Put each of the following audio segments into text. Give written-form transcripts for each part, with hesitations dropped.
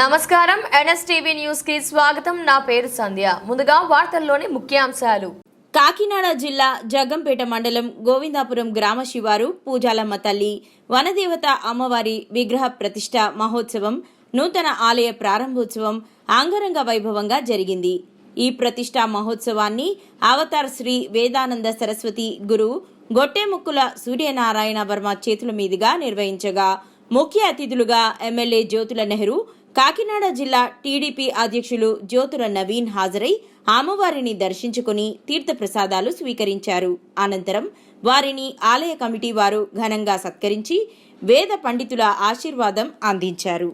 నమస్కారం NSTV news కి స్వాగతం. నా పేరు సంధ్య. ముందుగా వార్తల్లోని ముఖ్యాంశాలు. కాకినాడ జిల్లా జగ్గంపేట మండలం గోవిందాపురం గ్రామ శివారు పూజాలమ్మ తల్లి వనదేవత అమ్మవారి విగ్రహ ప్రతిష్ఠ మహోత్సవం నూతన ఆలయ ప్రారంభోత్సవం అంగరంగ వైభవంగా జరిగింది. ఈ ప్రతిష్ఠా మహోత్సవాన్ని అవతార్ శ్రీ వేదానంద సరస్వతి గురువు గొట్టెముక్కుల సూర్యనారాయణ వర్మ చేతుల మీదుగా నిర్వహించగా ముఖ్య అతిథులుగా ఎమ్మెల్యే జ్యోతుల నెహ్రూ, కాకినాడ జిల్లా టీడీపీ అధ్యక్షులు జ్యోతుల నవీన్ హాజరై అమ్మవారిని దర్శించుకుని తీర్థప్రసాదాలు స్వీకరించారు. అనంతరం వారిని ఆలయ కమిటీ వారు ఘనంగా సత్కరించి వేద పండితుల ఆశీర్వాదం అందించారు.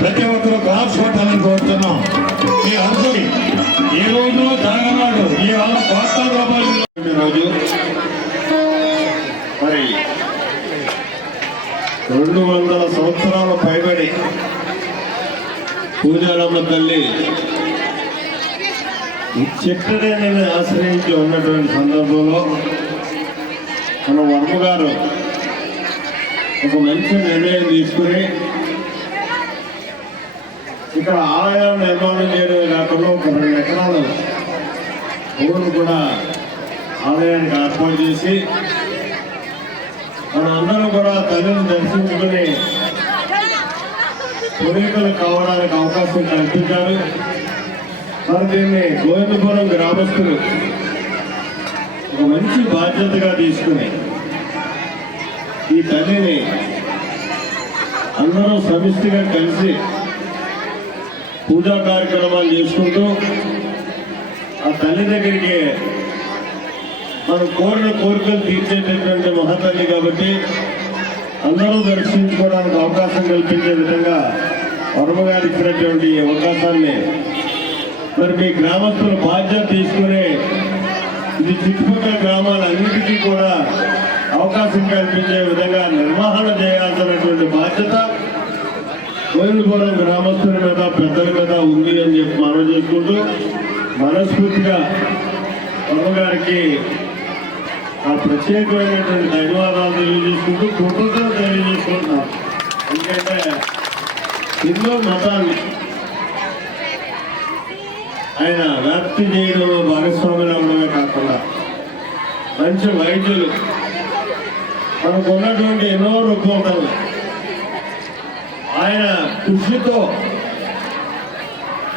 ప్రతి ఒక్కరు క్లాస్ కొట్టాలని కోరుతున్నాం. ఈ అర్థం ఈ రోజు జరగనాడు ఈ రోజు మరి 200 సంవత్సరాల పైబడి పూజారమ్మ తల్లి చిట్టనేని ఆశ్రయించి ఉన్నటువంటి సందర్భంలో మన వర్మ గారు ఒక మంచి నిర్ణయం తీసుకుని ఇక్కడ ఆలయాన్ని నిర్మాణం చేయడమే కాకుండా ఒక 2 ఎకరాల భూములు కూడా ఆలయానికి ఏర్పాటు చేసి మన అందరూ కూడా తల్లిని దర్శించుకుని పునీతులు కావడానికి అవకాశం కల్పించారు. మరి దీన్ని గోవిందపురం గ్రామస్తులు ఒక మంచి బాధ్యతగా తీసుకుని ఈ తల్లిని అందరూ సమిష్టిగా కలిసి పూజా కార్యక్రమాలు చేసుకుంటూ ఆ తల్లి దగ్గరికి మనం కోరిన కోరికలు తీర్చేటటువంటి మహాతల్లి కాబట్టి అందరూ దర్శించుకోవడానికి అవకాశం కల్పించే విధంగా వర్మ గారు ఇచ్చినటువంటి అవకాశాన్ని మరి మీ గ్రామస్తులు బాధ్యత తీసుకుని ఇది చుట్టుపక్కల గ్రామాలన్నిటికీ కూడా అవకాశం కల్పించే విధంగా నిర్వహణ చేయాల్సినటువంటి బాధ్యత గోవిందపురం గ్రామస్తుల మీద పెద్దల మీద ఉంది అని చెప్పి మనం చేసుకుంటూ మనస్ఫూర్తిగా వర్మ గారికి ఆ ప్రత్యేకమైనటువంటి ధన్యవాదాలు తెలియజేసుకుంటూ కృతజ్ఞతలు తెలియజేసుకుంటున్నాం. ఎందుకంటే హిందూ మతాన్ని ఆయన వ్యాప్తి చేయడంలో భాగస్వాములు అవ్వడమే కాకుండా మంచి వైద్యులు మనకు ఉన్నటువంటి ఎన్నో రుగ్మతలు ఆయన కృషితో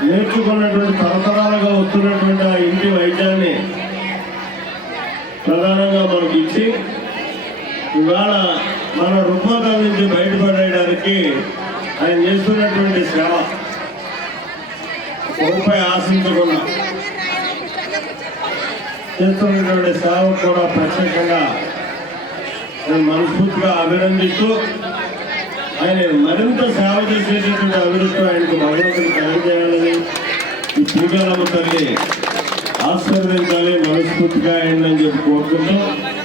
నేర్చుకున్నటువంటి తరతరాలుగా వస్తున్నటువంటి ఆ ఇంటి వైద్యాన్ని ప్రధానంగా మనకి ఇచ్చి ఇవాళ మన రుగ్మతల నుంచి బయటపడేయడానికి ఆయన చేస్తున్నటువంటి సేవ రూపాయి ఆశించకుండా చేస్తున్నటువంటి సేవ కూడా ప్రత్యేకంగా నేను మనస్ఫూర్తిగా అభినందిస్తూ ఆయన మరింత సేవ చేసేటటువంటి అభివృద్ధి ఆయనకు భగవంతుని కలిగజేయాలని ఈ పూజలమ్మ తల్లి ఆశీర్వదించాలి మనస్ఫూర్తిగా అయిందని చెప్పి కోరుకుంటూ